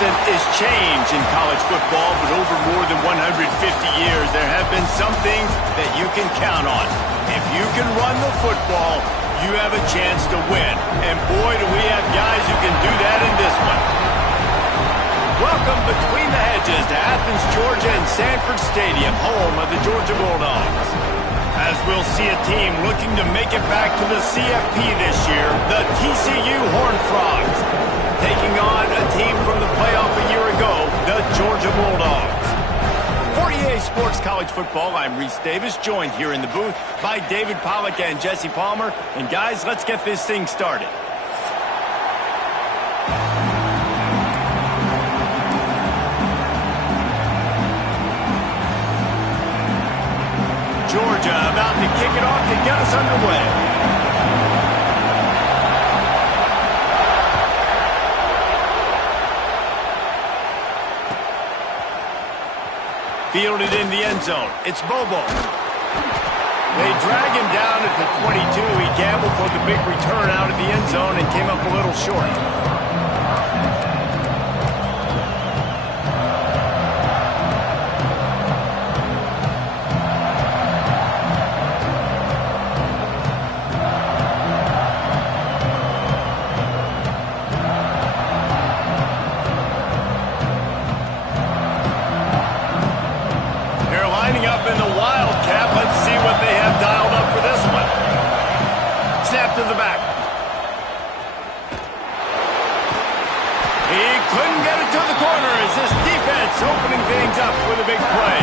constant is change in college football, but over more than 150 years, there have been some things that you can count on. If you can run the football, you have a chance to win. And boy, do we have guys who can do that in this one. Welcome between the hedges to Athens, Georgia and Sanford Stadium, home of the Georgia Bulldogs. As we'll see a team looking to make it back to the CFP this year, the TCU Horned Frogs, taking on a team from the playoff a year ago, the Georgia Bulldogs. For EA Sports College Football, I'm Reese Davis, joined here in the booth by David Pollack and Jesse Palmer. And guys, let's get this thing started. Georgia about to kick it off to get us underway. Fielded in the end zone. It's Bobo. They drag him down at the 22. He gambled for the big return out of the end zone and came up a little short. In the Wildcat, let's see what they have dialed up for this one. Snap to the back. He couldn't get it to the corner as this defense opening things up with a big play.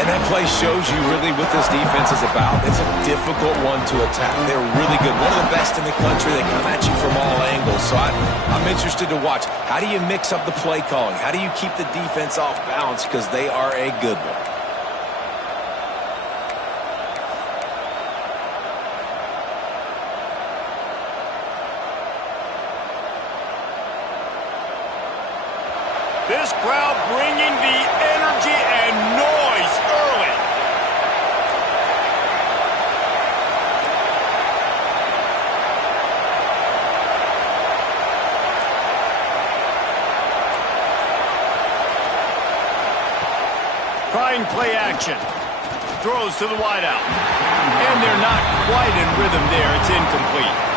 And that play shows you really what this defense is about. It's a difficult one to attack. They're really good. One of the best in the country. They come at you from all angles. So I'm interested to watch. How do you mix up the play calling? How do you keep the defense off balance? Because they are a good one. This crowd bringing the energy and noise early. Trying play action. Throws to the wideout. And they're not quite in rhythm there. It's incomplete.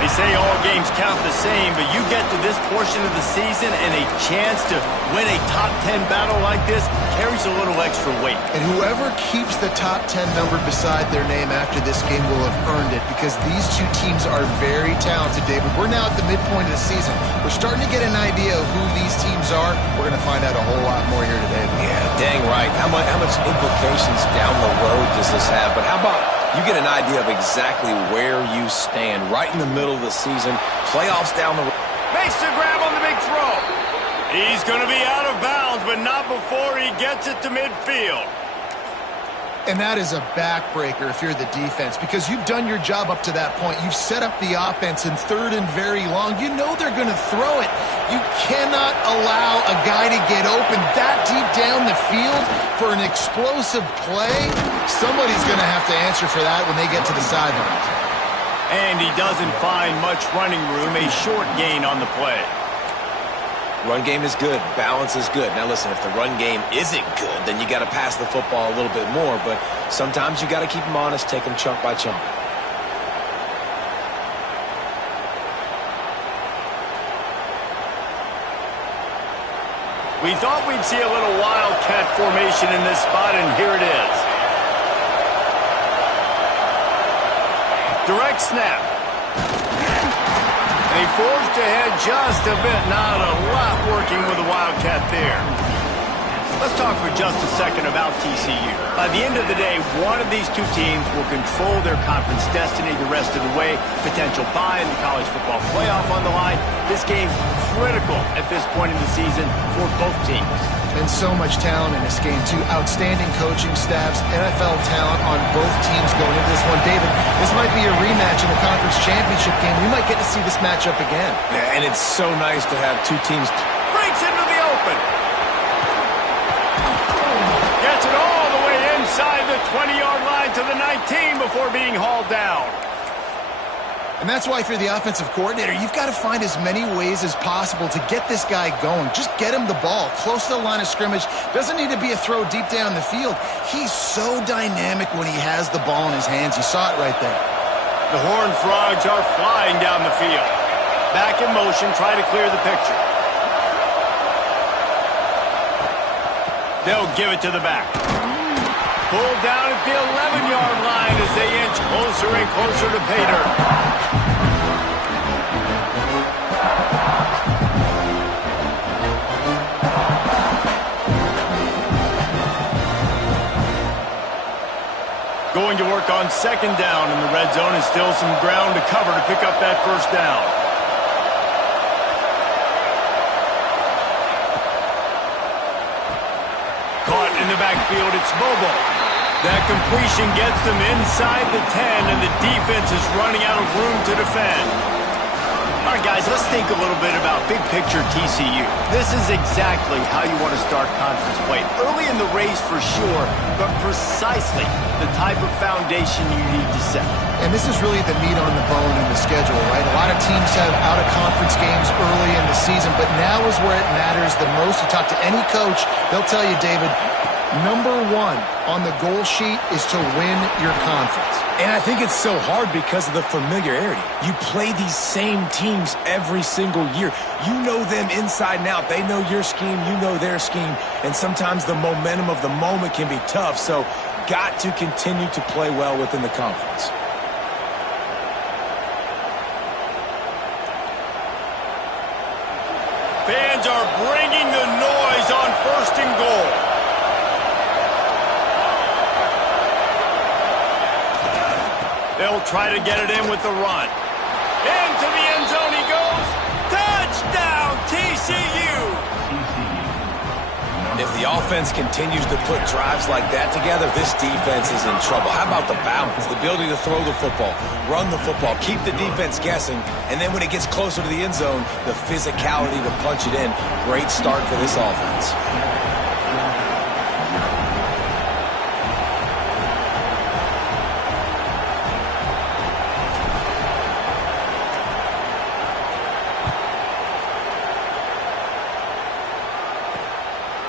They say all games count the same, but you get to this portion of the season and a chance to win a top 10 battle like this carries a little extra weight. And whoever keeps the top 10 number beside their name after this game will have earned it, because these two teams are very talented, David. We're now at the midpoint of the season. We're starting to get an idea of who these teams are. We're going to find out a whole lot more here today. Yeah, dang right. How much implications down the road does this have? But how about you get an idea of exactly where you stand right in the middle of the season, playoffs down the road. Makes the grab on the big throw. He's going to be out of bounds, but not before he gets it to midfield. And that is a backbreaker if you're the defense, because you've done your job up to that point. You've set up the offense in third and very long. You know they're going to throw it. You cannot allow a guy to get open that deep down the field for an explosive play. Somebody's going to have to answer for that when they get to the sidelines. And he doesn't find much running room, a short gain on the play. Run game is good. Balance is good. Now, listen, if the run game isn't good, then you got to pass the football a little bit more. But sometimes you got to keep them honest, take them chunk by chunk. We thought we'd see a little wildcat formation in this spot, and here it is. Direct snap. They forged ahead just a bit. Not a lot working with the Wildcat there. Let's talk for just a second about TCU. By the end of the day, one of these two teams will control their conference destiny the rest of the way. Potential bye in the college football playoff on the line. This game critical at this point in the season for both teams. And so much talent in this game, too. Outstanding coaching staffs, NFL talent on both teams going into this one. David, this might be a rematch in the conference championship game. We might get to see this matchup again. Yeah, and it's so nice to have two teams. Breaks into the open. Gets it all the way inside the 20-yard line to the 19 before being hauled down. And that's why if you're the offensive coordinator, you've got to find as many ways as possible to get this guy going. Just get him the ball close to the line of scrimmage. Doesn't need to be a throw deep down the field. He's so dynamic when he has the ball in his hands. You saw it right there. The Horned Frogs are flying down the field. Back in motion, try to clear the picture. They'll give it to the back. Pulled down at the 11-yard line as they inch closer and closer to pay dirt. Going to work on second down in the red zone, and still some ground to cover to pick up that first down. Caught in the backfield, it's Bobo. That completion gets them inside the 10, and the defense is running out of room to defend. All right, guys, let's think a little bit about big picture TCU. This is exactly how you want to start conference play. Early in the race for sure, but precisely the type of foundation you need to set. And this is really the meat on the bone in the schedule, right? A lot of teams have out-of-conference games early in the season, but now is where it matters the most. You talk to any coach, they'll tell you, David, number one on the goal sheet is to win your conference. And I think it's so hard because of the familiarity. You play these same teams every single year. You know them inside and out. They know your scheme, you know their scheme, and sometimes the momentum of the moment can be tough, so got to continue to play well within the conference. Fans are bringing the noise on first and goal. They'll try to get it in with the run. Into the end zone he goes. Touchdown, TCU! If the offense continues to put drives like that together, this defense is in trouble. How about the balance, the ability to throw the football, run the football, keep the defense guessing, and then when it gets closer to the end zone, the physicality to punch it in. Great start for this offense.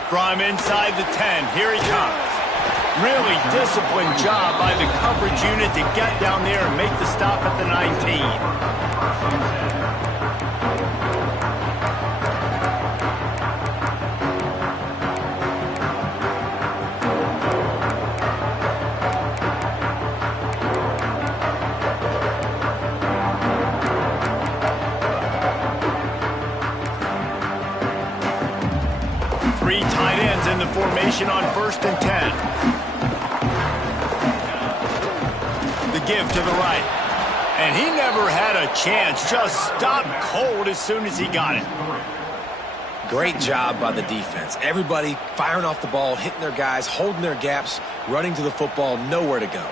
From inside the 10, here he comes. Really disciplined job by the coverage unit to get down there and make the stop at the 19. Three tight ends in the formation on 1st and 10. The give to the right. And he never had a chance. Just stopped cold as soon as he got it. Great job by the defense. Everybody firing off the ball, hitting their guys, holding their gaps, running to the football, nowhere to go.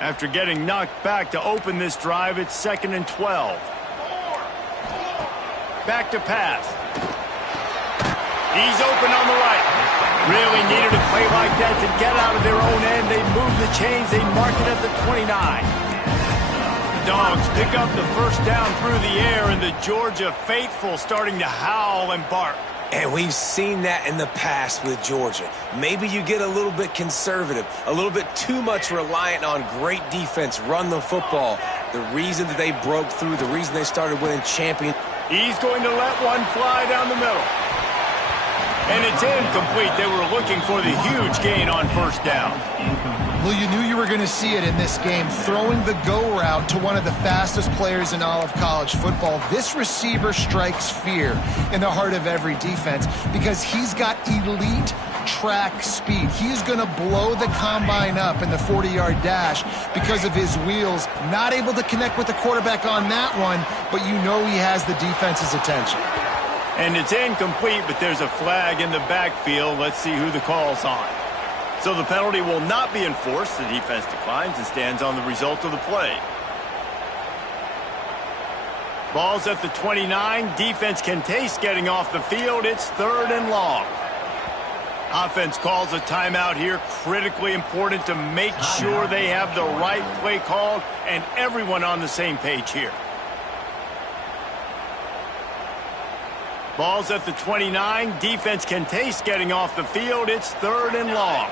After getting knocked back to open this drive, it's 2nd and 12. Back to pass. He's open on the right. Really needed a play like that to get out of their own end. They move the chains. They mark it at the 29. The Dogs pick up the first down through the air, and the Georgia faithful starting to howl and bark. And we've seen that in the past with Georgia. Maybe you get a little bit conservative, a little bit too much reliant on great defense, run the football. The reason that they broke through, the reason they started winning champion. He's going to let one fly down the middle. And it's incomplete. They were looking for the huge gain on 1st down. Well, you knew you were going to see it in this game, throwing the go route to one of the fastest players in all of college football. This receiver strikes fear in the heart of every defense because he's got elite track speed. He's going to blow the combine up in the 40-yard dash because of his wheels. Not able to connect with the quarterback on that one, but you know he has the defense's attention. And it's incomplete, but there's a flag in the backfield. Let's see who the call's on. So the penalty will not be enforced. The defense declines and stands on the result of the play. Ball's at the 29. Defense can taste getting off the field. It's 3rd and long. Offense calls a timeout here. Critically important to make sure they have the right play called and everyone on the same page here. Ball's at the 29. Defense can taste getting off the field. It's 3rd and long.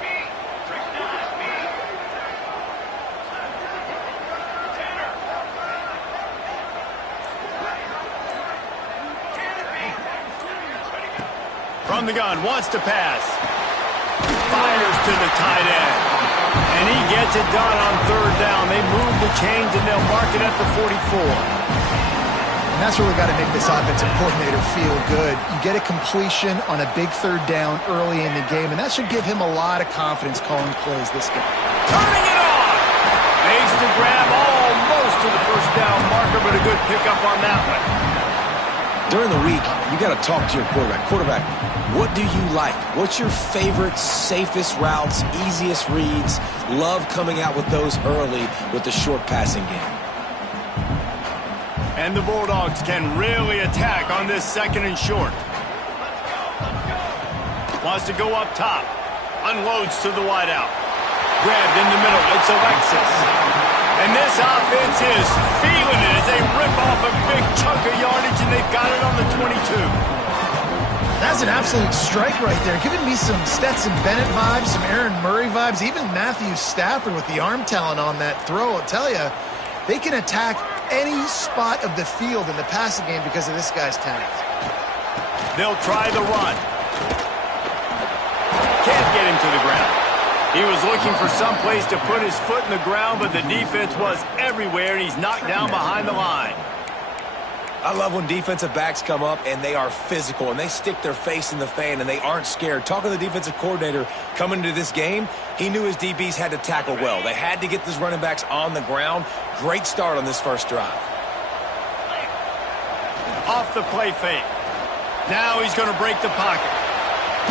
From the gun, wants to pass. Fires to the tight end. And he gets it done on 3rd down. They move the chains and they'll mark it at the 44. And that's really got to make this offensive coordinator feel good. You get a completion on a big 3rd down early in the game, and that should give him a lot of confidence calling plays this game. Turning it on! Makes the grab almost to the 1st down marker, but a good pickup on that one. During the week, you got to talk to your quarterback. Quarterback, what do you like? What's your favorite, safest routes, easiest reads? Love coming out with those early with the short passing game. And the Bulldogs can really attack on this 2nd and short. Wants to go up top. Unloads to the wideout. Grabbed in the middle. It's Alexis. And this offense is feeling it as they rip off a big chunk of yardage, and they've got it on the 22. That's an absolute strike right there. Giving me some Stetson Bennett vibes, some Aaron Murray vibes, even Matthew Stafford with the arm talent on that throw. I'll tell you, they can attack any spot of the field in the passing game because of this guy's talent. They'll try the run. Can't get him to the ground. He was looking for some place to put his foot in the ground, but the defense was everywhere, and he's knocked down behind the line. I love when defensive backs come up and they are physical and they stick their face in the fan and they aren't scared. Talking to the defensive coordinator coming into this game, he knew his DBs had to tackle well. They had to get these running backs on the ground. Great start on this first drive. Off the play fake. Now he's going to break the pocket.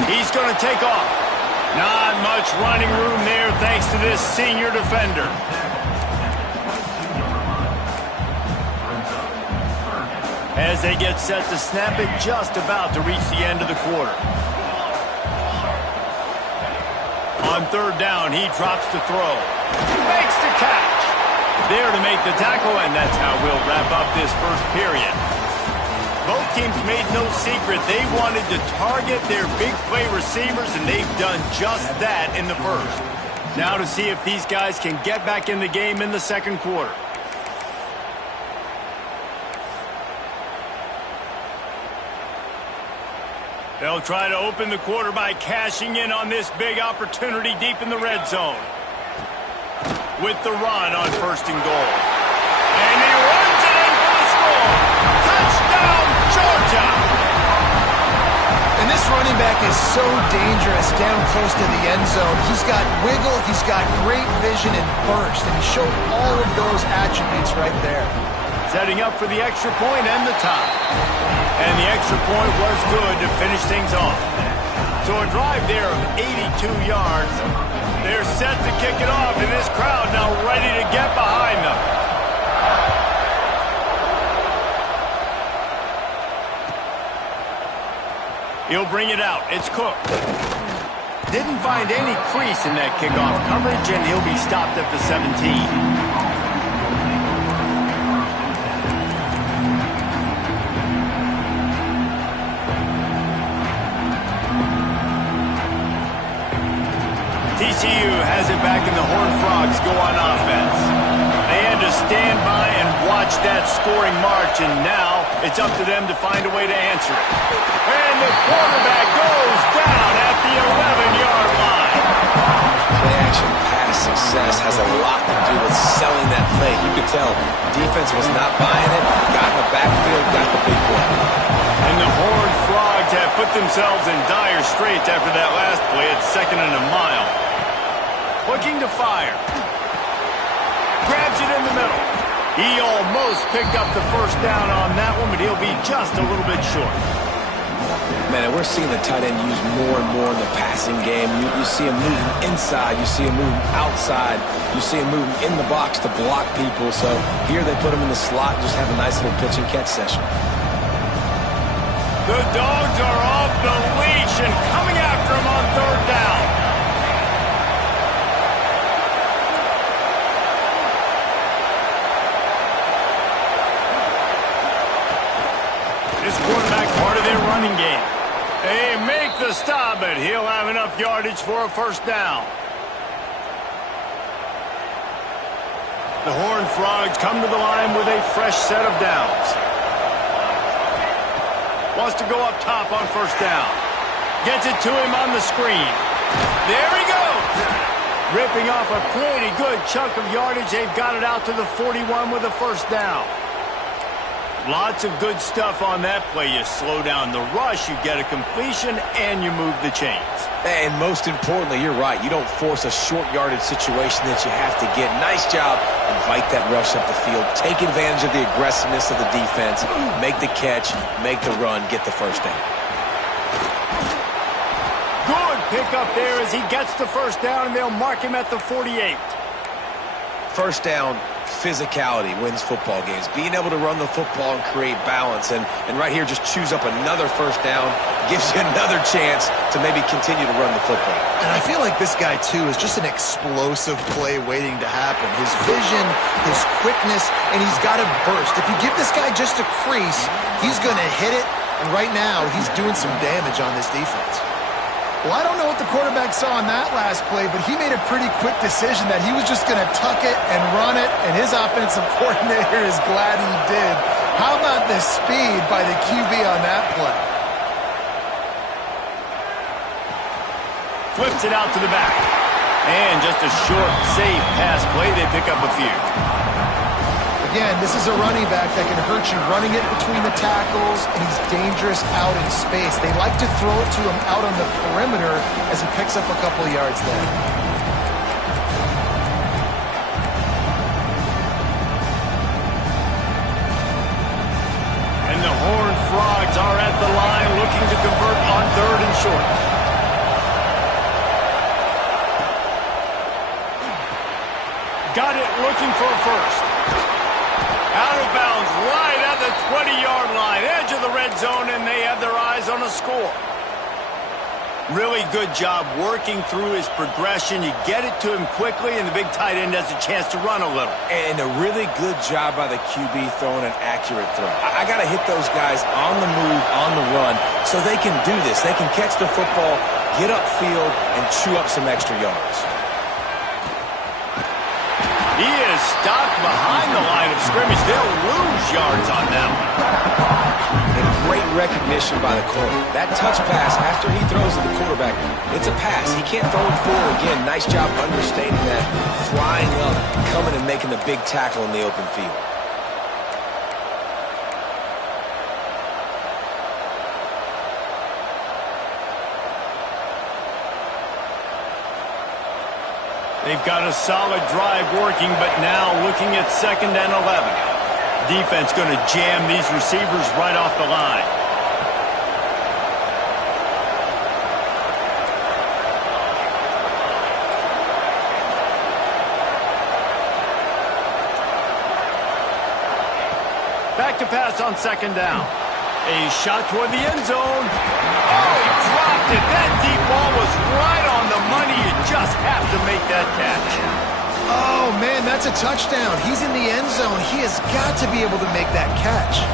He's going to take off. Not much running room there thanks to this senior defender. As they get set to snap it, just about to reach the end of the quarter. On 3rd down, he drops to throw. Makes the catch. There to make the tackle, and that's how we'll wrap up this first period. Both teams made no secret they wanted to target their big play receivers, and they've done just that in the first. Now to see if these guys can get back in the game in the 2nd quarter. They'll try to open the quarter by cashing in on this big opportunity deep in the red zone. With the run on 1st and goal. And he runs it in for the score. Touchdown, Georgia! And this running back is so dangerous down close to the end zone. He's got wiggle, he's got great vision and burst, and he showed all of those attributes right there. Setting up for the extra point and the tie. And the extra point was good to finish things off. So a drive there of 82 yards. They're set to kick it off, and this crowd now ready to get behind them. He'll bring it out. It's Cook. Didn't find any crease in that kickoff coverage, and he'll be stopped at the 17. TCU has it back in the Horned Frogs go on offense. They had to stand by and watch that scoring march, and now it's up to them to find a way to answer it. And the quarterback goes down at the 11-yard line. Play action pass success has a lot to do with selling that fake. You could tell defense was not buying it, got in the backfield, got the big play. And the Horned Frogs have put themselves in dire straits after that last play at 2nd and a mile. Looking to fire. Grabs it in the middle. He almost picked up the 1st down on that one, but he'll be just a little bit short. Man, and we're seeing the tight end used more and more in the passing game. You see him moving inside. You see him moving outside. You see him moving in the box to block people. So here they put him in the slot and just have a nice little pitch and catch session. The Dogs are off the leash and coming after him on third down. This quarterback part of their running game. They make the stop, but he'll have enough yardage for a first down. The Horned Frogs come to the line with a fresh set of downs. Wants to go up top on first down. Gets it to him on the screen. There he goes. Ripping off a pretty good chunk of yardage. They've got it out to the 41 with a first down. Lots of good stuff on that play. You slow down the rush, you get a completion, and you move the chains. And most importantly, you're right. You don't force a short yardage situation that you have to get. Nice job. Invite that rush up the field. Take advantage of the aggressiveness of the defense. Make the catch, make the run, get the first down. Good pick up there as he gets the first down, and they'll mark him at the 48. First down, physicality wins football games. Being able to run the football and create balance. And right here, just choose up another first down. Gives you another chance to maybe continue to run the football. And I feel like this guy, too, is just an explosive play waiting to happen. His vision, his quickness, and he's got to burst. If you give this guy just a crease, he's going to hit it. And right now, he's doing some damage on this defense. Well, I don't know what the quarterback saw on that last play, but he made a pretty quick decision that he was just going to tuck it and run it, and his offensive coordinator is glad he did. How about the speed by the QB on that play? Flips it out to the back. And just a short, safe pass play. They pick up a few. Again, this is a running back that can hurt you running it between the tackles, and he's dangerous out in space. They like to throw it to him out on the perimeter as he picks up a couple of yards there. And the Horned Frogs are at the line looking to convert on third and short. Got it looking for a first. Out of bounds, right at the 20-yard line, edge of the red zone, and they have their eyes on a score. Really good job working through his progression. You get it to him quickly, and the big tight end has a chance to run a little. And a really good job by the QB throwing an accurate throw. I got to hit those guys on the move, on the run, so they can do this. They can catch the football, get upfield, and chew up some extra yards. He is stopped behind the line of scrimmage. They'll lose yards on them. And great recognition by the corner. That touch pass after he throws to the quarterback, it's a pass. He can't throw it forward again. Nice job understating that. Flying up, coming and making the big tackle in the open field. They've got a solid drive working, but now looking at 2nd and 11. Defense going to jam these receivers right off the line. Back to pass on 2nd down. A shot toward the end zone. Oh, he dropped it. That deep ball was right on the money. You just have to make that catch. Oh, man, that's a touchdown. He's in the end zone. He has got to be able to make that catch.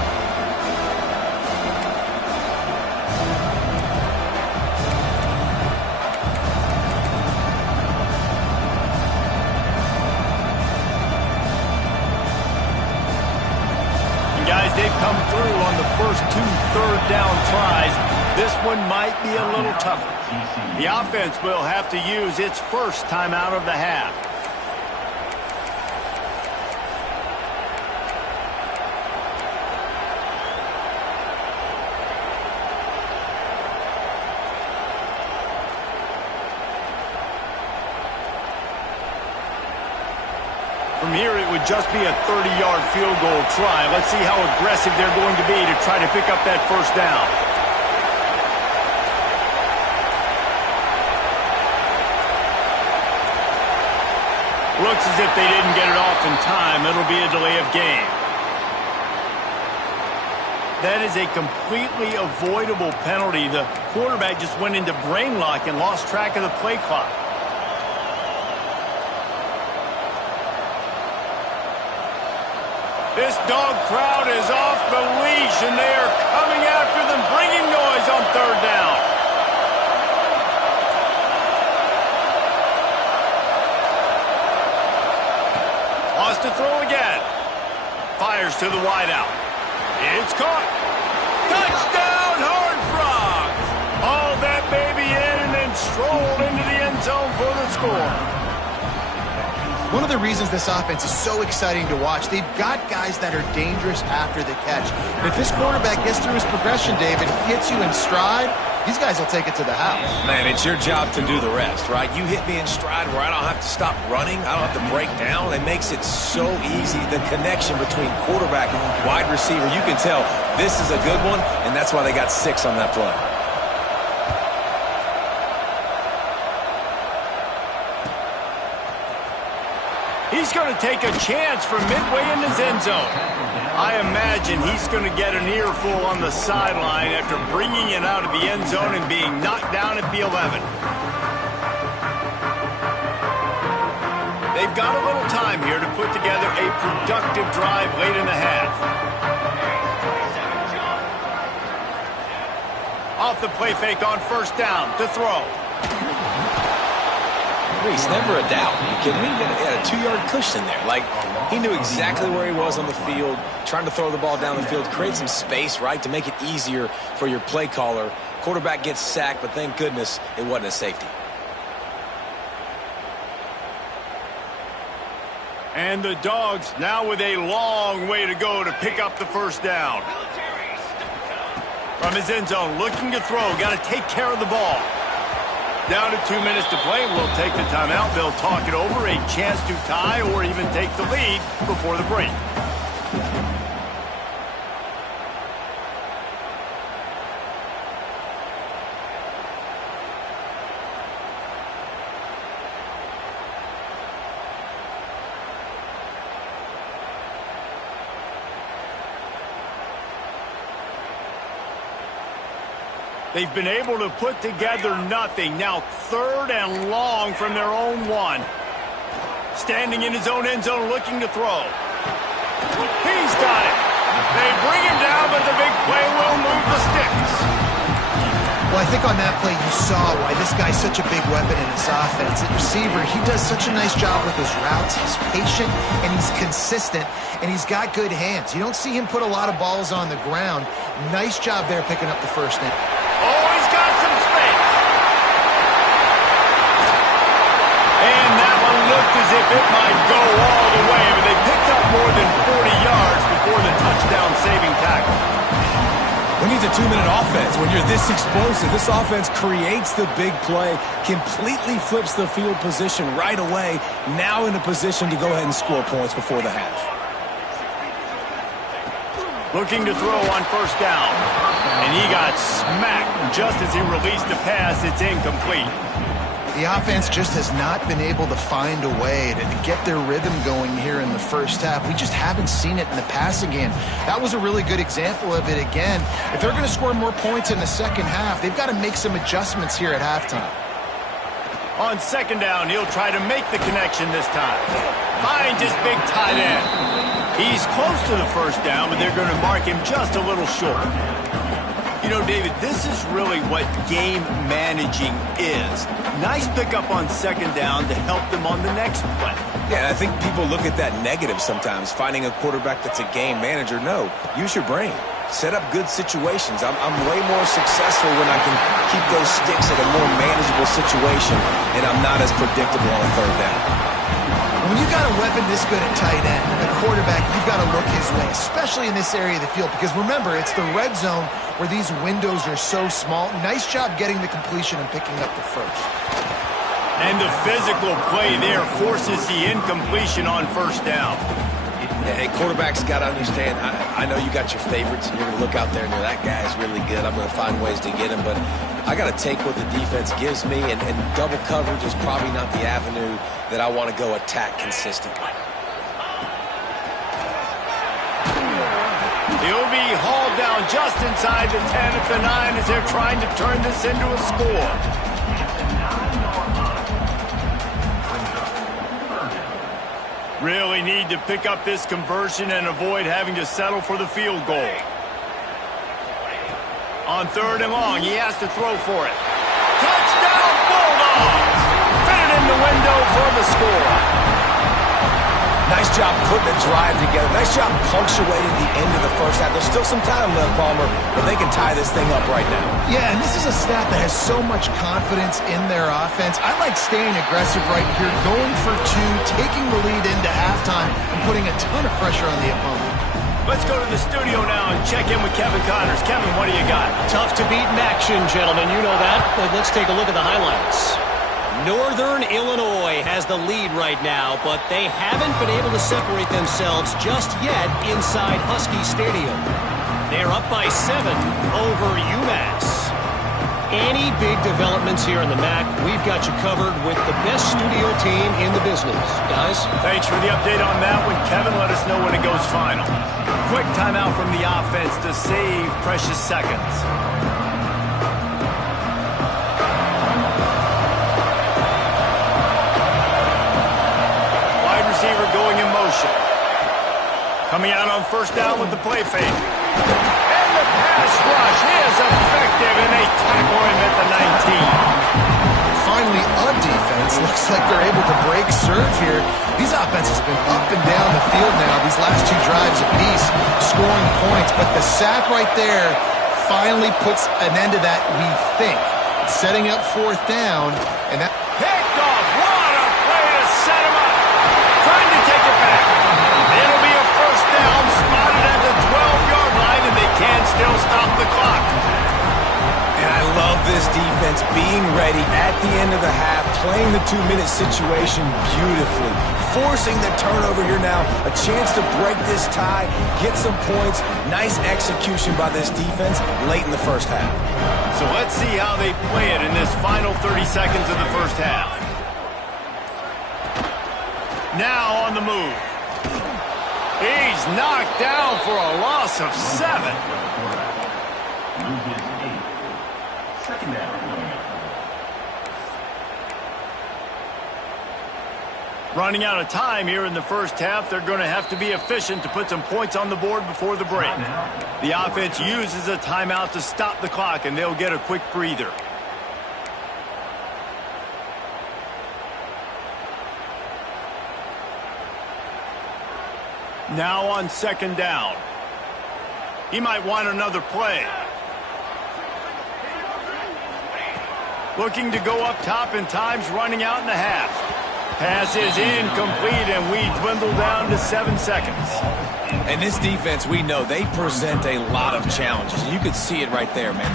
Guys, they've come through on the first 2 third-down tries. This one might be a little tougher. The offense will have to use its first time out of the half. From here, it would just be a 30-yard field goal try. Let's see how aggressive they're going to be to try to pick up that first down. Looks as if they didn't get it off in time. It'll be a delay of game. That is a completely avoidable penalty. The quarterback just went into brain lock and lost track of the play clock. This dog crowd is off the leash, and they are coming after them, bringing noise on third down. Wants to throw again. Fires to the wideout. It's caught. Touchdown, Horned Frogs. Haul that baby in and then stroll into the end zone for the score. One of the reasons this offense is so exciting to watch, they've got guys that are dangerous after the catch. And if this quarterback gets through his progression, David, hits you in stride, these guys will take it to the house. Man, it's your job to do the rest, right? You hit me in stride where I don't have to stop running. I don't have to break down. It makes it so easy. The connection between quarterback and wide receiver, you can tell this is a good one, and that's why they got 6 on that play. He's going to take a chance from midway in his end zone. I imagine he's going to get an earful on the sideline after bringing it out of the end zone and being knocked down at the 11. They've got a little time here to put together a productive drive late in the half. Off the play fake on first down to throw. Reese, never a doubt. Are you kidding me? He had a 2-yard cushion there. Like, he knew exactly where he was on the field, trying to throw the ball down the field, create some space, right, to make it easier for your play caller. Quarterback gets sacked, but thank goodness it wasn't a safety. And the Dogs now with a long way to go to pick up the first down. From his end zone, looking to throw, got to take care of the ball. Down to 2 minutes to play. We'll take the timeout. They'll talk it over. A chance to tie or even take the lead before the break. They've been able to put together nothing. Now 3rd and long from their own 1. Standing in his own end zone looking to throw. He's got it. They bring him down, but the big play will move the sticks. Well, I think on that play you saw why this guy's such a big weapon in this offense. At receiver, he does such a nice job with his routes. He's patient, and he's consistent, and he's got good hands. You don't see him put a lot of balls on the ground. Nice job there picking up the first down. Oh, he's got some space. And that one looked as if it might go all the way, but they picked up more than 40 yards before the touchdown-saving tackle. When he's a 2-minute offense, when you're this explosive, this offense creates the big play, completely flips the field position right away, now in a position to go ahead and score points before the half. Looking to throw on first down. And he got smacked just as he released the pass. It's incomplete. The offense just has not been able to find a way to get their rhythm going here in the first half. We just haven't seen it in the passing game. That was a really good example of it again. If they're going to score more points in the second half, they've got to make some adjustments here at halftime. On second down, he'll try to make the connection this time. Finds his big tight end. He's close to the first down, but they're going to mark him just a little short. You know, David, this is really what game managing is. Nice pickup on second down to help them on the next play. Yeah, I think people look at that negative sometimes, finding a quarterback that's a game manager. No, use your brain. Set up good situations. I'm way more successful when I can keep those sticks at a more manageable situation, and I'm not as predictable on a third down. When you've got a weapon this good at tight end, a quarterback, you've got to look his way, especially in this area of the field, because remember, it's the red zone where these windows are so small. Nice job getting the completion and picking up the first. And the physical play there forces the incompletion on first down. Hey, quarterbacks got to understand, I know you got your favorites, and you're going to look out there and go, that guy's really good. I'm going to find ways to get him, but I got to take what the defense gives me, and double coverage is probably not the avenue that I want to go attack consistently. He'll be hauled down just inside the 10 at the 9 as they're trying to turn this into a score. Really need to pick up this conversion and avoid having to settle for the field goal. On 3rd and long, he has to throw for it. Touchdown, Bulldogs! Fit it in the window for the score. Nice job putting the drive together. Nice job punctuating the end of the first half. There's still some time left, Palmer, but they can tie this thing up right now. Yeah, and this is a staff that has so much confidence in their offense. I like staying aggressive right here, going for 2, taking the lead into halftime, and putting a ton of pressure on the opponent. Let's go to the studio now and check in with Kevin Connors. Kevin, what do you got? Tough to beat in action, gentlemen. You know that. But let's take a look at the highlights. Northern Illinois has the lead right now, but they haven't been able to separate themselves just yet inside Husky Stadium. They're up by 7 over UMass. Any big developments here in the MAC, we've got you covered with the best studio team in the business. Guys? Thanks for the update on that one, Kevin. Let us know when it goes final. Quick timeout from the offense to save precious seconds. Receiver going in motion. Coming out on 1st down with the play fake. And the pass rush is effective, and they tackle him at the 19. Finally, a defense looks like they're able to break serve here. These offenses have been up and down the field now, these last 2 drives apiece, scoring points. But the sack right there finally puts an end to that, we think. Setting up 4th down, and that... Picked off. What a play to set him up. Trying to take it back. It'll be a 1st down, spotted at the 12-yard line, and they can still stop the clock. And I love this defense being ready at the end of the half, playing the 2-minute situation beautifully, forcing the turnover here now, a chance to break this tie, get some points. Nice execution by this defense late in the first half. So let's see how they play it in this final 30 seconds of the first half. Now on the move. He's knocked down for a loss of 7. Running out of time here in the first half, they're going to have to be efficient to put some points on the board before the break. The offense uses a timeout to stop the clock, and they'll get a quick breather. Now on 2nd down. He might want another play. Looking to go up top, and time's running out in the half. Pass is incomplete, and we dwindle down to 7 seconds. And this defense, we know, they present a lot of challenges. You could see it right there, man.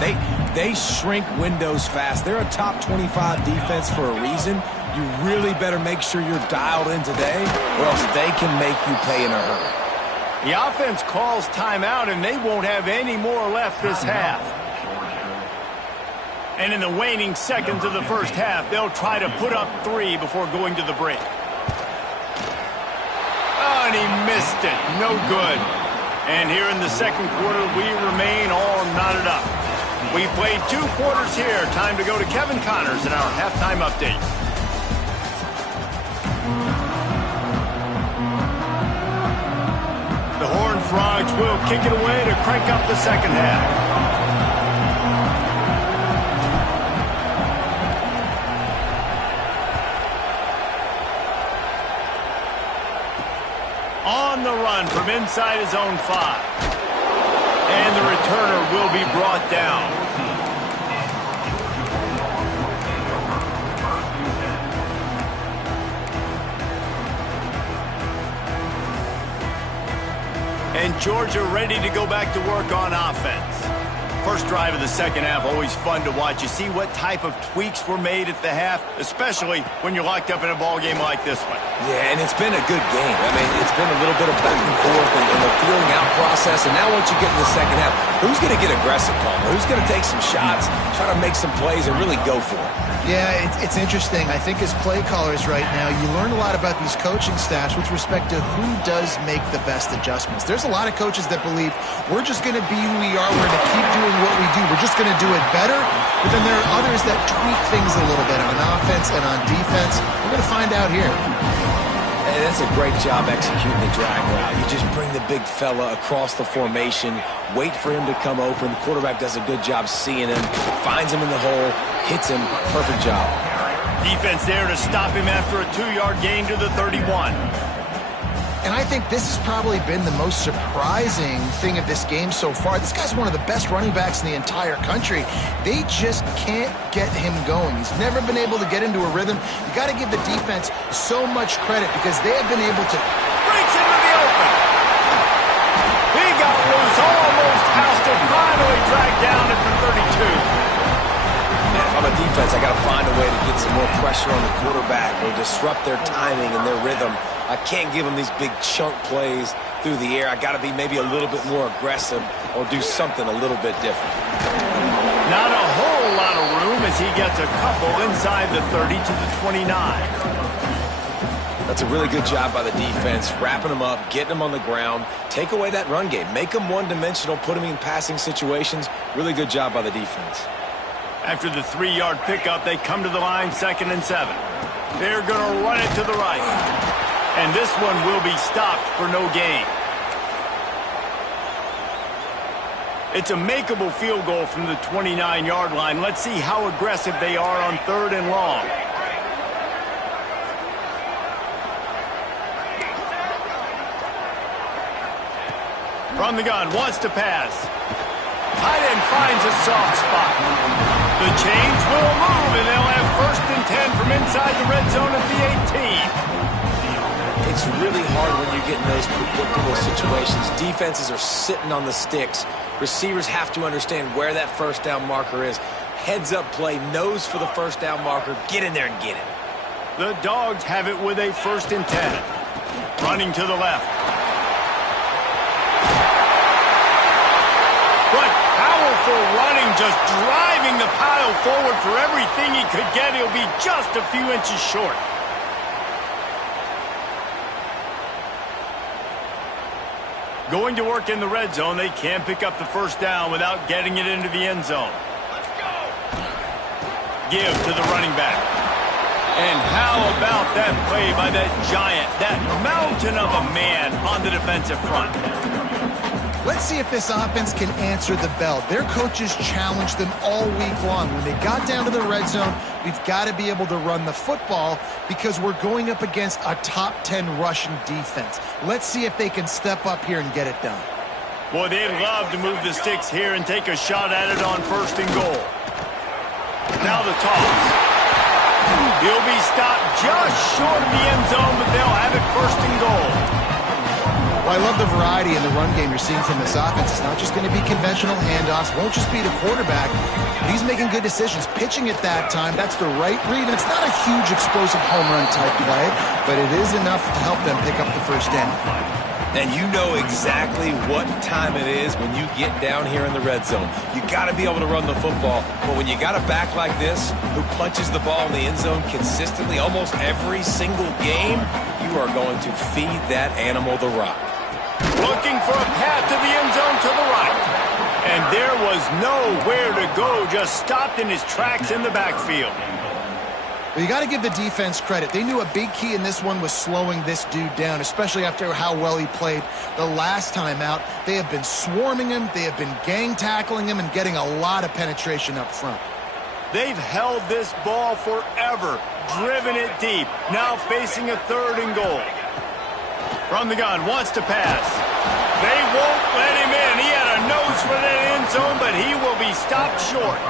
They shrink windows fast. They're a top 25 defense for a reason. You really better make sure you're dialed in today, or else they can make you pay in a hurry. The offense calls timeout, and they won't have any more left this half. And in the waning seconds of the first half, they'll try to put up 3 before going to the break. Oh, and he missed it. No good. And here in the second quarter, we remain all knotted up. We played 2 quarters here. Time to go to Kevin Connors in our halftime update. The Horned Frogs will kick it away to crank up the second half. On the run from inside his own 5. And the returner will be brought down. And Georgia ready to go back to work on offense. First drive of the second half, always fun to watch. You see what type of tweaks were made at the half, especially when you're locked up in a ball game like this one. Yeah, and it's been a good game. I mean, it's been a little bit of back and forth and the feeling out process. And now once you get in the second half, who's going to get aggressive, Palmer? Who's going to take some shots, try to make some plays, and really go for it? Yeah, it's interesting. I think as play callers right now, you learn a lot about these coaching staffs with respect to who does make the best adjustments. There's a lot of coaches that believe we're just going to be who we are. We're going to keep doing what we do. We're just going to do it better. But then there are others that tweak things a little bit on offense and on defense. We're going to find out here. Hey, that's a great job executing the drag route. You just bring the big fella across the formation, wait for him to come open. The quarterback does a good job seeing him, finds him in the hole, hits him. Perfect job. Defense there to stop him after a 2-yard gain to the 31. And I think this has probably been the most surprising thing of this game so far. This guy's one of the best running backs in the entire country. They just can't get him going. He's never been able to get into a rhythm. You got to give the defense so much credit because they have been able to... Breaks into the open. He got loose, almost housed it, finally dragged down at the 32. Man, if I'm a defense, I got to find a way to get some more pressure on the quarterback or disrupt their timing and their rhythm. I can't give them these big chunk plays through the air. I got to be maybe a little bit more aggressive or do something a little bit different. Not a whole lot of room as he gets a couple inside the 30 to the 29. That's a really good job by the defense, wrapping them up, getting them on the ground, take away that run game, make them one-dimensional, put them in passing situations. Really good job by the defense. After the 3-yard pickup, they come to the line 2nd and 7. They're going to run it to the right. And this one will be stopped for no gain. It's a makeable field goal from the 29-yard line. Let's see how aggressive they are on 3rd and long. From the gun, wants to pass. Tight end finds a soft spot. The change will move, and they'll have 1st and 10 from inside the red zone at the 18. It's really hard when you get in those predictable situations. Defenses are sitting on the sticks. Receivers have to understand where that 1st down marker is. Heads up play, nose for the 1st down marker. Get in there and get it. The Dogs have it with a 1st and 10. Running to the left. What powerful running, just driving the pile forward for everything he could get. He'll be just a few inches short. Going to work in the red zone, they can't pick up the 1st down without getting it into the end zone. Let's go. Give to the running back. And how about that play by that giant, that mountain of a man on the defensive front? Let's see if this offense can answer the bell. Their coaches challenged them all week long. When they got down to the red zone, we've got to be able to run the football because we're going up against a top 10 rushing defense. Let's see if they can step up here and get it done. Boy, they'd love to move the sticks here and take a shot at it on 1st and goal. Now the toss. He'll be stopped just short of the end zone, but they'll have it 1st and goal. Well, I love the variety in the run game you're seeing from this offense. It's not just going to be conventional handoffs. Won't just be the quarterback. He's making good decisions. Pitching at that time, that's the right read. And it's not a huge explosive home run type play, but it is enough to help them pick up the 1st down. And you know exactly what time it is when you get down here in the red zone. You got to be able to run the football. But when you got a back like this who punches the ball in the end zone consistently almost every single game, you are going to feed that animal the rock. Looking for a path to the end zone to the right. And there was nowhere to go, just stopped in his tracks in the backfield. Well, you got to give the defense credit. They knew a big key in this one was slowing this dude down, especially after how well he played the last time out. They have been swarming him, they have been gang tackling him, and getting a lot of penetration up front. They've held this ball forever, driven it deep, now facing a 3rd and goal. From the gun, wants to pass. They won't let him in. He had a nose for that end zone, but he will be stopped short.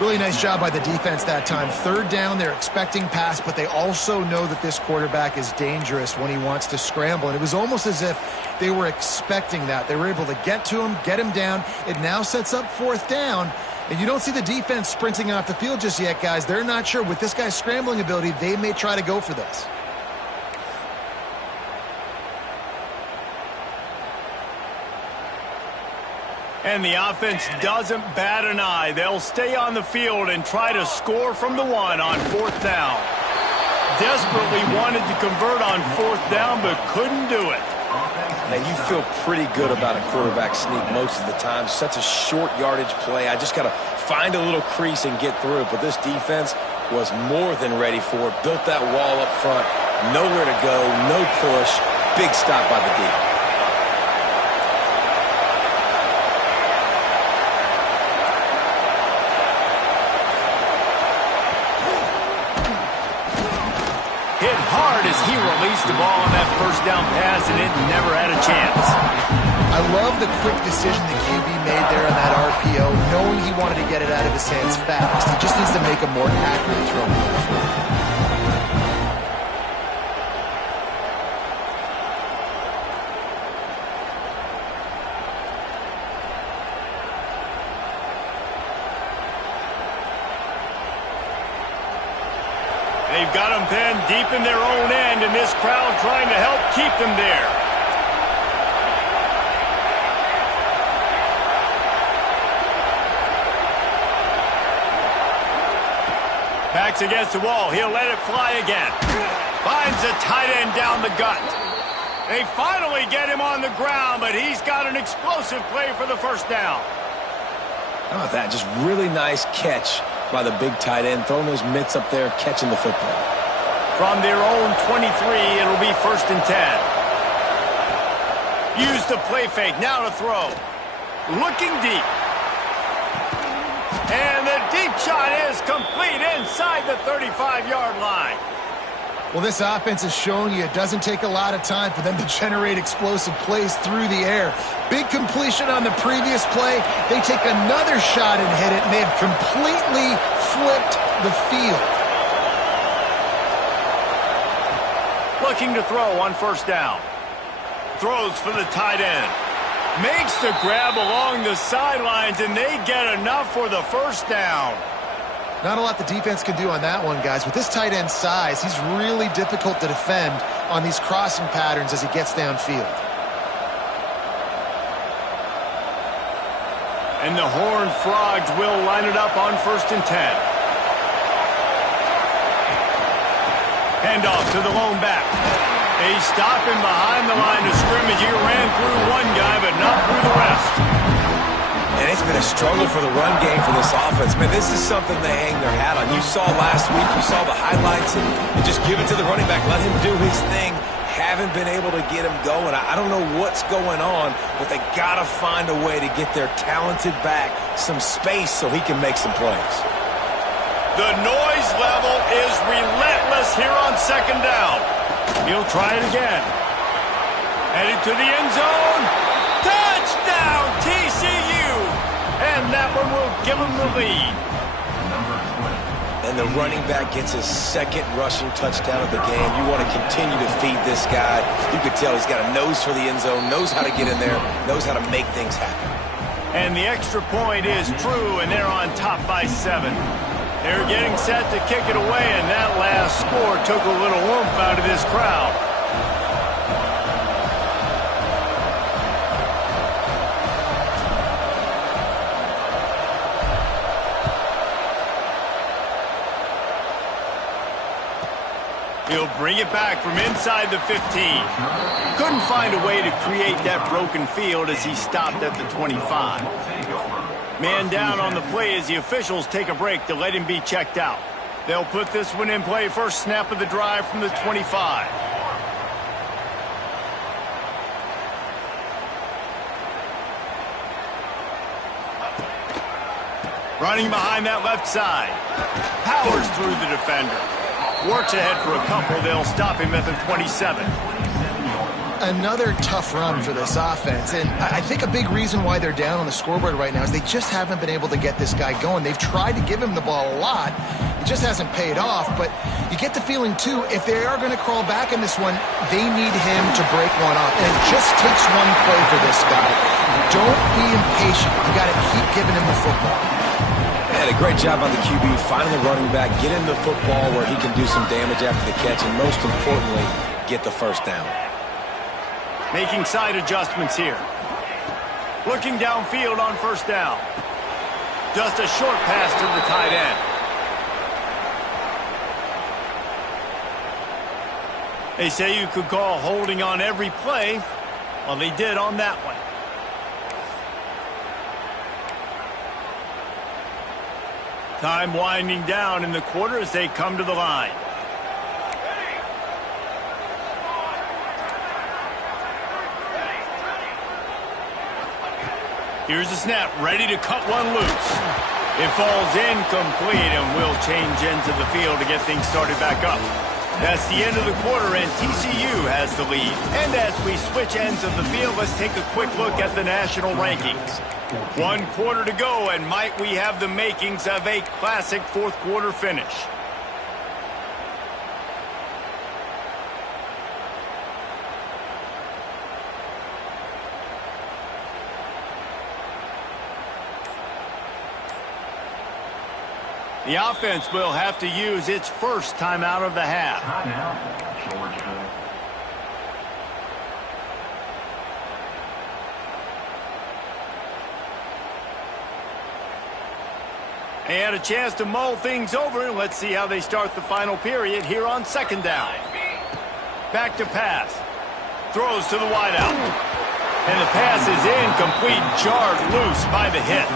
Really nice job by the defense that time. Third down, they're expecting pass, but they also know that this quarterback is dangerous when he wants to scramble. And it was almost as if they were expecting that. They were able to get to him, get him down. It now sets up fourth down. And you don't see the defense sprinting off the field just yet, guys. They're not sure. With this guy's scrambling ability, they may try to go for this. And the offense doesn't bat an eye. They'll stay on the field and try to score from the one on fourth down. Desperately wanted to convert on fourth down, but couldn't do it. And you feel pretty good about a quarterback sneak most of the time. Such a short yardage play. I just got to find a little crease and get through it. But this defense was more than ready for it. Built that wall up front. Nowhere to go. No push. Big stop by the D. As he released the ball on that first down pass, and it never had a chance. I love the quick decision the QB made there on that RPO, knowing he wanted to get it out of his hands fast. He just needs to make a more accurate throw. They've got them pinned deep in their own end, and this crowd trying to help keep them there. Backs against the wall. He'll let it fly again. Finds a tight end down the gut. They finally get him on the ground, but he's got an explosive play for the first down. How about that? Just really nice catch by the big tight end, throwing those mitts up there, catching the football. From their own 23, it'll be 1st and 10. Use the play fake, now to throw. Looking deep. And the deep shot is complete inside the 35-yard line. Well, this offense is showing you it doesn't take a lot of time for them to generate explosive plays through the air. Big completion on the previous play. They take another shot and hit it, and they have completely flipped the field. Looking to throw on first down. Throws for the tight end. Makes the grab along the sidelines, and they get enough for the first down. Not a lot the defense can do on that one, guys. With this tight end size, he's really difficult to defend on these crossing patterns as he gets downfield. And the Horned Frogs will line it up on 1st and 10. Handoff to the lone back. They stop him behind the line of scrimmage. He ran through one guy, but not through the rest. And it's been a struggle for the run game for this offense. Man, this is something they hang their hat on. You saw last week, you saw the highlights, and just give it to the running back. Let him do his thing. Haven't been able to get him going. I don't know what's going on, but they got to find a way to get their talented back some space so he can make some plays. The noise level is relentless here on 2nd down. He'll try it again. Headed to the end zone. Touchdown, TCU! And that one will give him the lead. And the running back gets his 2nd rushing touchdown of the game. You want to continue to feed this guy. You can tell he's got a nose for the end zone, knows how to get in there, knows how to make things happen. And the extra point is true, and they're on top by 7. They're getting set to kick it away, and that last score took a little oomph out of this crowd. He'll bring it back from inside the 15. Couldn't find a way to create that broken field as he stopped at the 25. Man down on the play as the officials take a break to let him be checked out. They'll put this one in play. First snap of the drive from the 25. Running behind that left side. Powers through the defender. Works ahead for a couple. They'll stop him at the 27. Another tough run for this offense, and I think a big reason why they're down on the scoreboard right now is they just haven't been able to get this guy going. They've tried to give him the ball a lot. It just hasn't paid off, but you get the feeling, too, if they are going to crawl back in this one, they need him to break one off, and it just takes one play for this guy. Don't be impatient. You got to keep giving him the football. And a great job by the QB, finding the running back, get him the football where he can do some damage after the catch, and most importantly, get the first down. Making side adjustments here. Looking downfield on first down. Just a short pass to the tight end. They say you could call holding on every play. Well, they did on that one. Time winding down in the quarter as they come to the line. Here's the snap, ready to cut one loose. It falls incomplete and will change into the field to get things started back up. That's the end of the quarter, and TCU has the lead. And as we switch ends of the field, let's take a quick look at the national rankings. 1 quarter to go, and might we have the makings of a classic fourth quarter finish. The offense will have to use its first time out of the half. They had a chance to mull things over. Let's see how they start the final period here on second down. Back to pass. Throws to the wideout. And the pass is incomplete, jarred loose by the hit.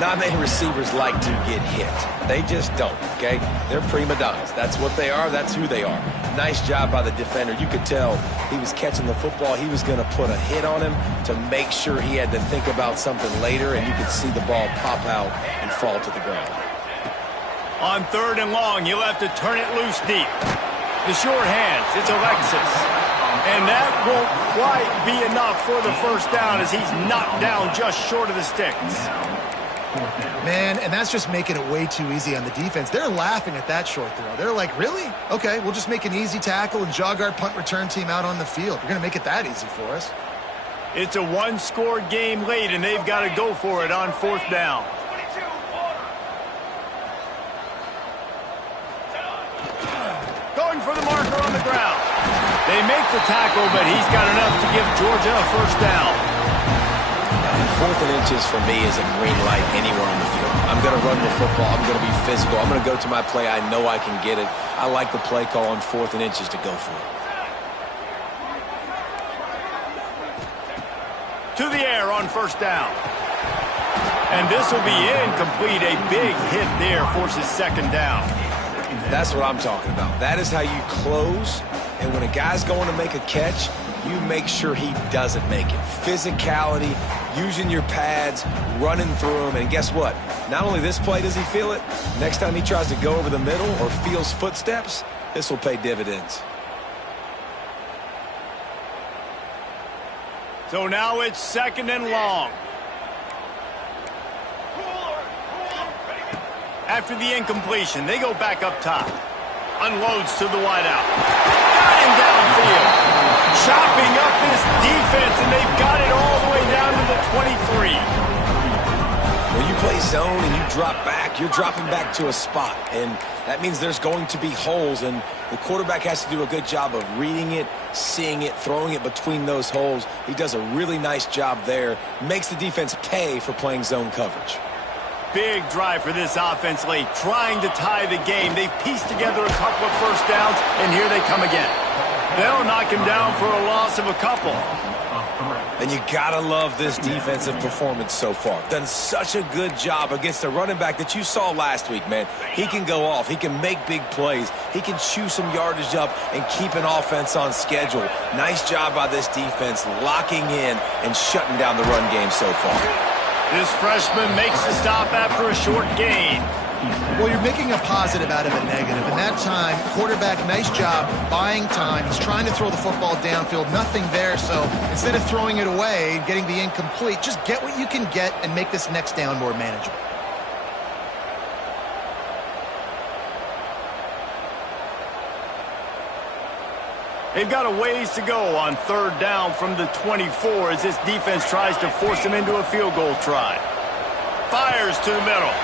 Not many receivers like to get hit. They just don't, okay? They're prima donnas. That's what they are. That's who they are. Nice job by the defender. You could tell he was catching the football. He was going to put a hit on him to make sure he had to think about something later, and you could see the ball pop out and fall to the ground. On third and long, he'll have to turn it loose deep. The short hands, it's Alexis. And that won't quite be enough for the first down as he's knocked down just short of the sticks. Man, and that's just making it way too easy on the defense. They're laughing at that short throw. They're like, really? Okay, we'll just make an easy tackle and jog our punt return team out on the field. We're going to make it that easy for us. It's a one-score game late, and they've got to go for it on fourth down. Going for the marker on the ground. They make the tackle, but he's got enough to give Georgia a first down. Fourth and inches for me is a green light anywhere on the field. I'm going to run the football. I'm going to be physical. I'm going to go to my play. I know I can get it. I like the play call on fourth and inches to go for it. To the air on first down. And this will be incomplete. A big hit there forces second down. That's what I'm talking about. That is how you close. And when a guy's going to make a catch, you make sure he doesn't make it. Physicality, using your pads, running through them. And guess what? Not only this play does he feel it, next time he tries to go over the middle or feels footsteps, this will pay dividends. So now it's second and long. After the incompletion, they go back up top. Unloads to the wideout. Got him downfield. Chopping up this defense, and they've got it all the way down to the 23. When you play zone and you drop back, you're dropping back to a spot. And that means there's going to be holes, and the quarterback has to do a good job of reading it, seeing it, throwing it between those holes. He does a really nice job there. Makes the defense pay for playing zone coverage. Big drive for this offense late, trying to tie the game. They've pieced together a couple of first downs, and here they come again. They'll knock him down for a loss of a couple. And you gotta love this defensive performance so far. Done such a good job against the running back that you saw last week, man. He can go off. He can make big plays. He can chew some yardage up and keep an offense on schedule. Nice job by this defense locking in and shutting down the run game so far. This freshman makes the stop after a short gain. Well, you're making a positive out of a negative. And that time, quarterback, nice job buying time. He's trying to throw the football downfield. Nothing there. So instead of throwing it away and getting the incomplete, just get what you can get and make this next down more manageable. They've got a ways to go on third down from the 24 as this defense tries to force them into a field goal try. Fires to the middle.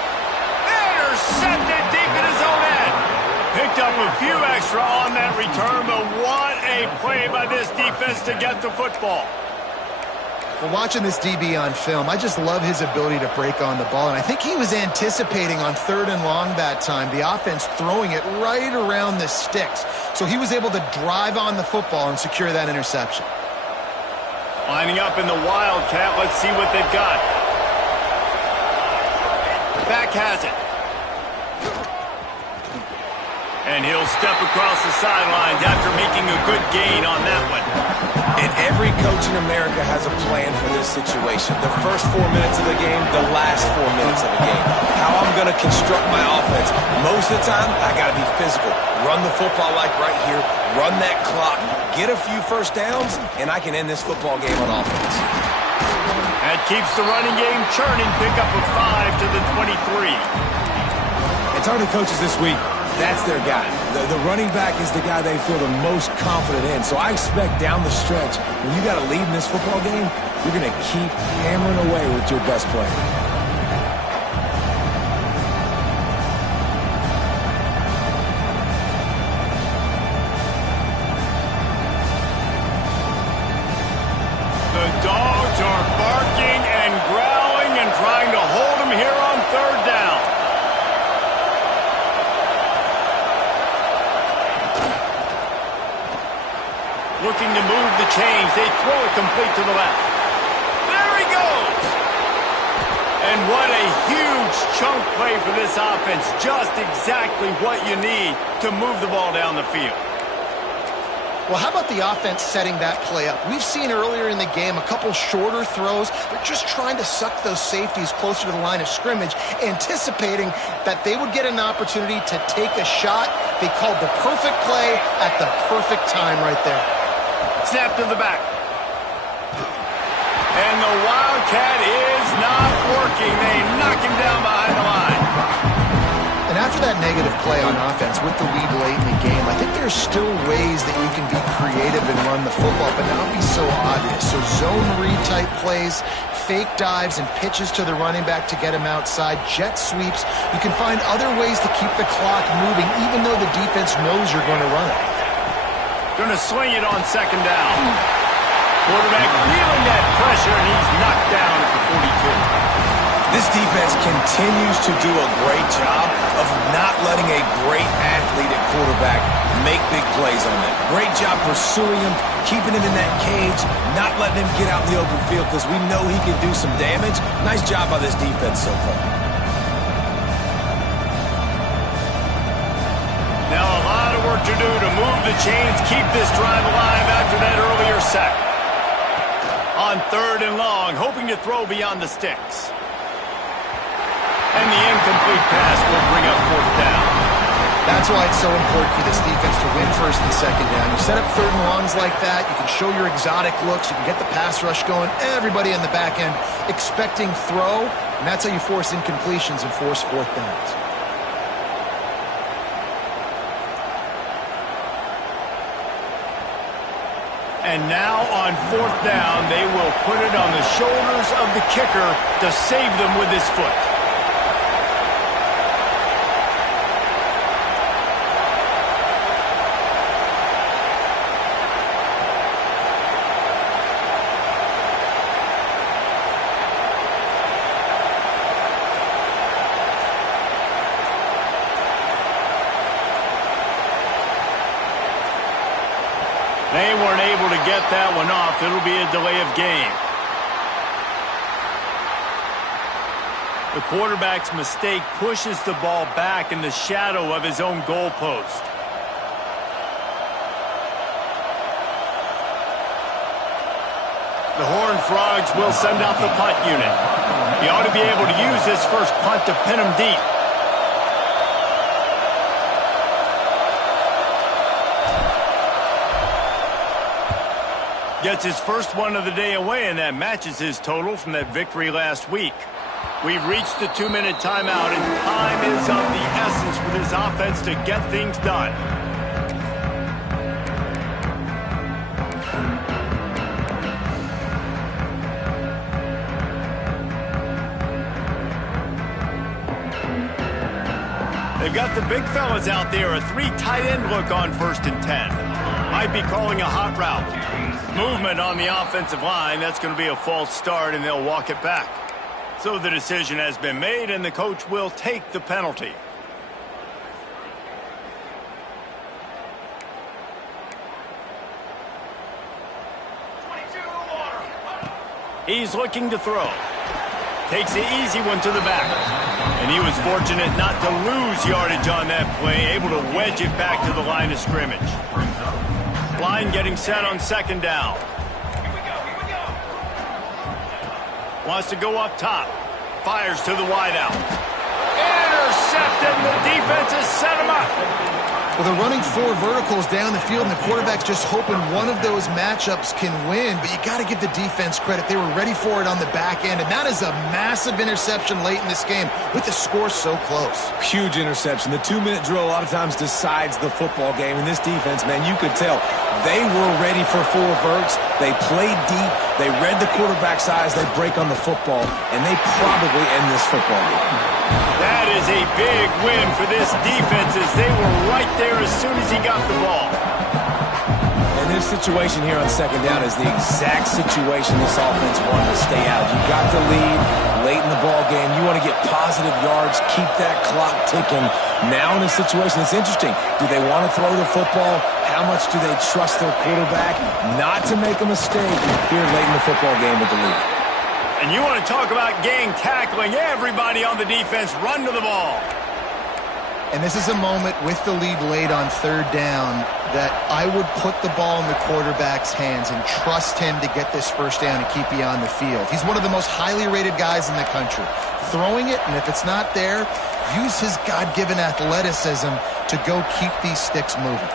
Intercepted deep in his own end. Picked up a few extra on that return, but what a play by this defense to get the football. Well, watching this DB on film, I just love his ability to break on the ball. And I think he was anticipating on third and long that time, the offense throwing it right around the sticks. So he was able to drive on the football and secure that interception. Lining up in the Wildcat. Let's see what they've got. Back has it. And he'll step across the sidelines after making a good gain on that one. And every coach in America has a plan for this situation. The first 4 minutes of the game, the last 4 minutes of the game. How I'm going to construct my offense. Most of the time, I got to be physical. Run the football like right here. Run that clock. Get a few first downs, and I can end this football game on offense. That keeps the running game churning. Pick up a 5 to the 23. And talking to coaches this week, that's their guy. The running back is the guy they feel the most confident in. So I expect down the stretch, when you got to lead in this football game, you're going to keep hammering away with your best player. The dogs are barking and growling and trying to hold him here on third down. Looking to move the chains. They throw it complete to the left. There he goes! And what a huge chunk play for this offense. Just exactly what you need to move the ball down the field. Well, how about the offense setting that play up? We've seen earlier in the game a couple shorter throws. They're just trying to suck those safeties closer to the line of scrimmage, anticipating that they would get an opportunity to take a shot. They called the perfect play at the perfect time right there. Snap to the back. And the Wildcat is not working. They knock him down behind the line. And after that negative play on offense with the lead late in the game, I think there's still ways that you can be creative and run the football, but not be so obvious. So zone read type plays, fake dives and pitches to the running back to get him outside, jet sweeps. You can find other ways to keep the clock moving, even though the defense knows you're going to run it. Going to swing it on second down. Quarterback feeling that pressure, and he's knocked down at the 42. This defense continues to do a great job of not letting a great athlete at quarterback make big plays on them. Great job pursuing him, keeping him in that cage, not letting him get out in the open field because we know he can do some damage. Nice job by this defense so far. Now a lot of work to do to move the chains, keep this drive alive after that earlier sack. On third and long, hoping to throw beyond the sticks. And the incomplete pass will bring up fourth down. That's why it's so important for this defense to win first and second down. You set up third and longs like that, you can show your exotic looks, you can get the pass rush going, everybody on the back end expecting throw, and that's how you force incompletions and force fourth downs. And now on fourth down, they will put it on the shoulders of the kicker to save them with his foot. They weren't able to get that one off. It'll be a delay of game. The quarterback's mistake pushes the ball back in the shadow of his own goalpost. The Horned Frogs will send out the punt unit. He ought to be able to use this first punt to pin him deep. Gets his first one of the day away, and that matches his total from that victory last week. We've reached the 2-minute timeout, and time is of the essence for this offense to get things done. They've got the big fellas out there, a 3 tight end look on 1st and 10. Might be calling a hot route. Movement on the offensive line. That's going to be a false start, and they'll walk it back. So the decision has been made, and the coach will take the penalty. He's looking to throw. Takes the easy one to the back. And he was fortunate not to lose yardage on that play, able to wedge it back to the line of scrimmage. Line getting set on 2nd down. Wants to go up top. Fires to the wideout. Intercepted, and the defense has set him up. Well, they're running 4 verticals down the field, and the quarterback's just hoping one of those matchups can win, but you got to give the defense credit. They were ready for it on the back end, and that is a massive interception late in this game with the score so close. Huge interception. The 2-minute drill a lot of times decides the football game, and this defense, man, you could tell they were ready for 4 verts. They played deep. They read the quarterback's eyes. They break on the football, and they probably end this football game. That is a big win for this defense as they were right there as soon as he got the ball. And this situation here on 2nd down is the exact situation this offense wanted to stay out. You got the lead late in the ball game. You want to get positive yards, keep that clock ticking. Now in a situation that's interesting, do they want to throw the football? How much do they trust their quarterback not to make a mistake here late in the football game with the lead? And you want to talk about gang tackling. Everybody on the defense run to the ball. And this is a moment with the lead late on 3rd down that I would put the ball in the quarterback's hands and trust him to get this 1st down and keep you on the field. He's one of the most highly rated guys in the country. Throwing it, and if it's not there, use his God-given athleticism to go keep these sticks moving.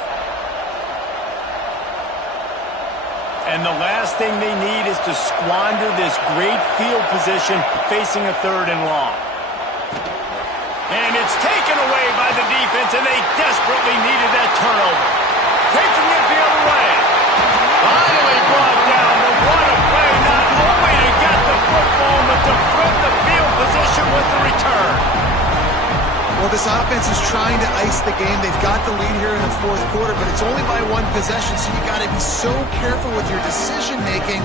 And the last thing they need is to squander this great field position facing a 3rd and long. And it's taken away by the defense, and they desperately needed that turnover. Taking it the other way. Finally brought down, but what a play, not only to get the football, but to flip the field position with the return. Well, this offense is trying to ice the game. They've got the lead here in the 4th quarter, but it's only by 1 possession, so you got to be so careful with your decision-making,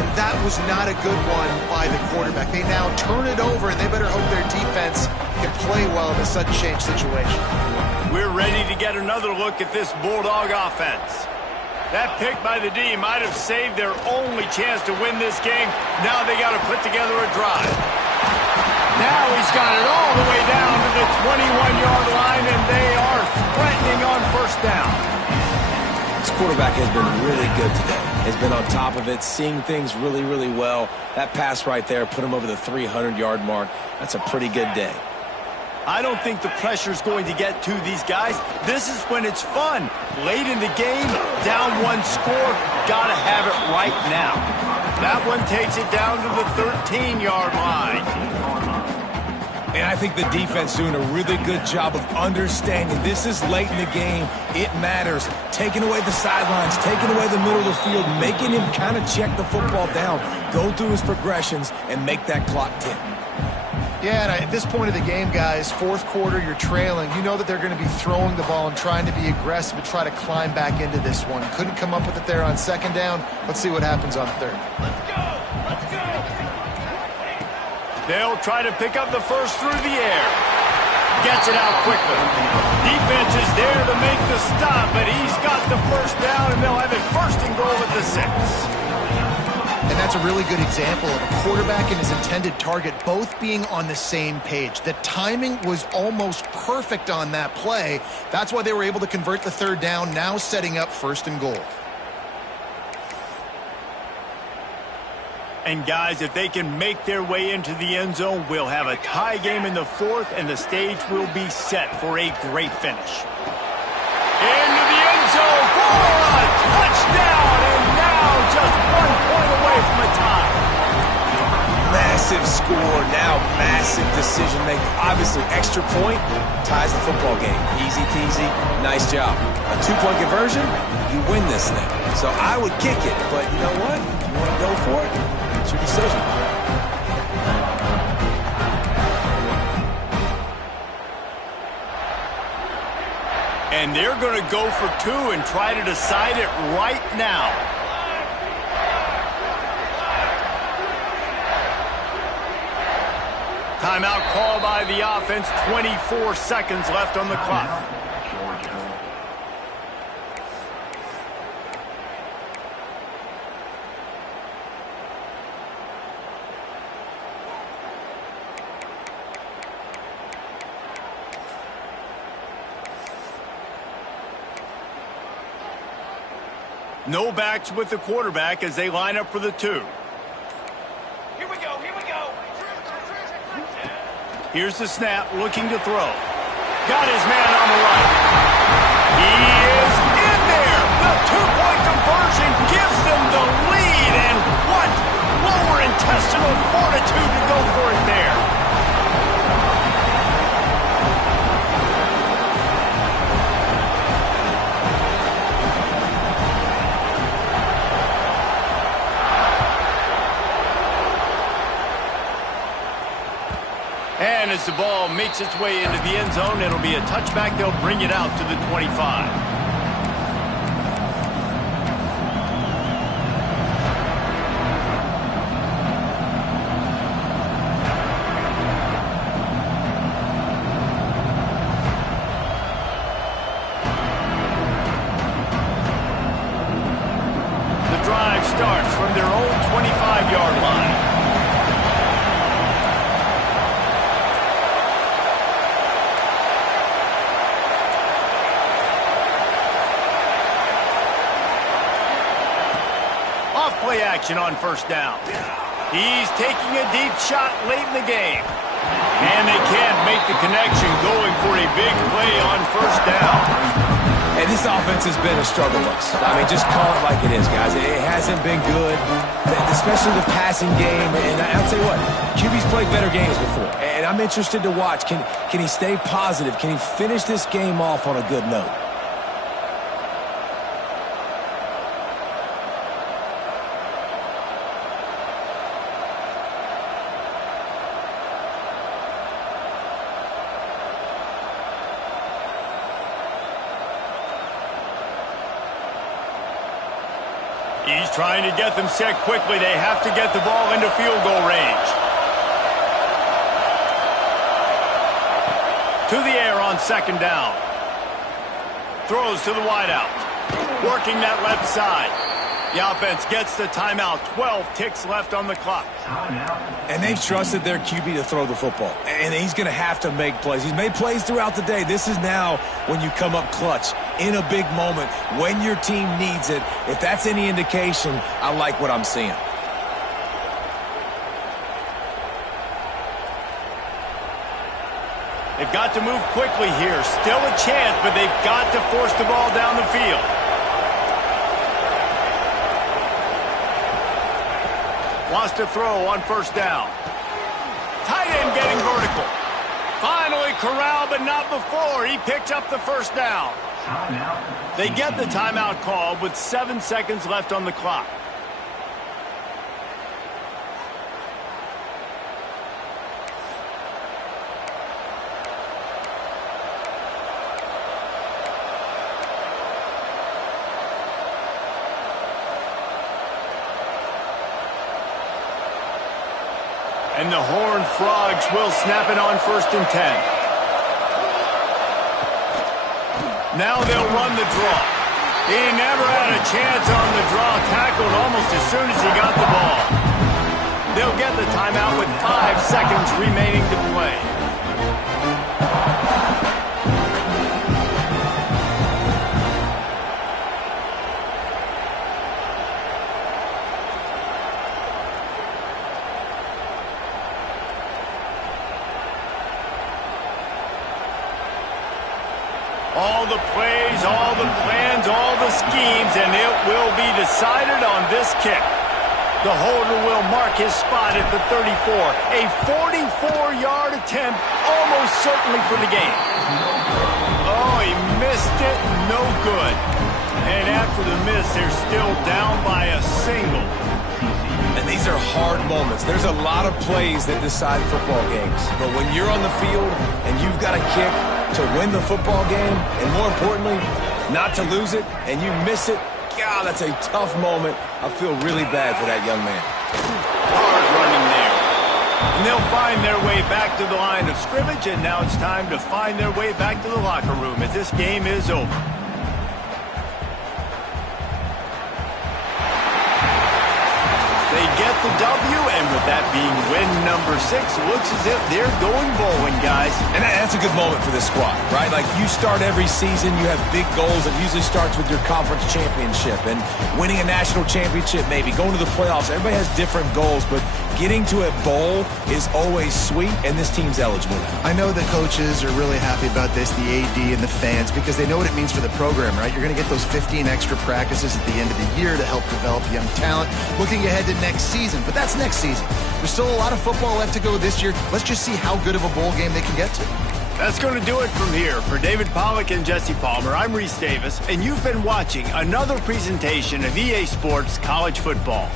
and that was not a good one by the quarterback. They now turn it over, and they better hope their defense can play well in a sudden change situation. We're ready to get another look at this Bulldog offense. That pick by the D might have saved their only chance to win this game. Now they got to put together a drive. Now he's got it all the way down to the 21-yard line, and they are threatening on 1st down. This quarterback has been really good today. Has been on top of it, seeing things really, really well. That pass right there put him over the 300-yard mark. That's a pretty good day. I don't think the pressure's going to get to these guys. This is when it's fun. Late in the game, down 1 score, gotta have it right now. That one takes it down to the 13-yard line. And I think the defense doing a really good job of understanding this is late in the game. It matters. Taking away the sidelines, taking away the middle of the field, making him kind of check the football down, go through his progressions, and make that clock tick. Yeah, and at this point of the game, guys, 4th quarter, you're trailing. You know that they're going to be throwing the ball and trying to be aggressive and try to climb back into this one. Couldn't come up with it there on 2nd down. Let's see what happens on 3rd. Let's go! Let's go! They'll try to pick up the first through the air. Gets it out quickly. Defense is there to make the stop, but he's got the 1st down, and they'll have it 1st and goal at the 6. And that's a really good example of a quarterback and his intended target both being on the same page. The timing was almost perfect on that play. That's why they were able to convert the 3rd down, now setting up 1st and goal. And guys, if they can make their way into the end zone, we'll have a tie game in the 4th, and the stage will be set for a great finish. Into the end zone for a touchdown, and now just massive score, now massive decision making. Obviously, extra point ties the football game. Easy peasy, nice job. A 2-point conversion, you win this thing. So I would kick it, but you know what? If you want to go for it, it's your decision. And they're going to go for 2 and try to decide it right now. Timeout call by the offense. 24 seconds left on the clock. No backs with the quarterback as they line up for the 2. Here we go, here we go. Here's the snap, looking to throw. Got his man on the right. He is in there. The 2-point conversion gives them the lead. And what lower intestinal fortitude to go for it there. And as the ball makes its way into the end zone, it'll be a touchback. They'll bring it out to the 25. The drive starts from their own 25-yard line. Play action on first down. He's taking a deep shot late in the game. And they can't make the connection, going for a big play on first down. And this offense has been a struggle bus. I mean, just call it like it is, guys. It hasn't been good, especially the passing game. And I'll tell you what, QB's played better games before. And I'm interested to watch. Can he stay positive? Can he finish this game off on a good note? He's trying to get them set quickly. They have to get the ball into field goal range. To the air on second down. Throws to the wideout. Working that left side. The offense gets the timeout. 12 ticks left on the clock. And they've trusted their QB to throw the football. And he's going to have to make plays. He's made plays throughout the day. This is now when you come up clutch in a big moment when your team needs it. If that's any indication, I like what I'm seeing. They've got to move quickly here. Still a chance, but they've got to force the ball down the field. Wants to throw on first down. Tight end getting vertical. Finally corralled, but not before. He picked up the first down. They get the timeout call with 7 seconds left on the clock. And the Horned Frogs will snap it on 1st and 10. Now they'll run the draw. He never had a chance on the draw. Tackled almost as soon as he got the ball. They'll get the timeout with 5 seconds remaining to play. All the plays, all the plans, all the schemes, and it will be decided on this kick. The holder will mark his spot at the 34. A 44-yard attempt, almost certainly for the game. Oh, he missed it. No good. And after the miss, they're still down by a single. And these are hard moments. There's a lot of plays that decide football games. But when you're on the field and you've got a kick to win the football game, and more importantly, not to lose it, and you miss it, God, that's a tough moment. I feel really bad for that young man. Hard running there. And they'll find their way back to the line of scrimmage, and now it's time to find their way back to the locker room as this game is over. They get the W, and with that being win number 6, looks as if they're going bowling, guys. And that's a good moment for this squad, right? Like, you start every season, you have big goals. It usually starts with your conference championship and winning a national championship, maybe going to the playoffs. Everybody has different goals, but getting to a bowl is always sweet, and this team's eligible now. I know the coaches are really happy about this, the AD and the fans, because they know what it means for the program, right? You're going to get those 15 extra practices at the end of the year to help develop young talent. Looking ahead to next season, but that's next season. There's still a lot of football left to go this year. Let's just see how good of a bowl game they can get to. That's going to do it from here. For David Pollack and Jesse Palmer, I'm Reese Davis, and you've been watching another presentation of EA Sports College Football.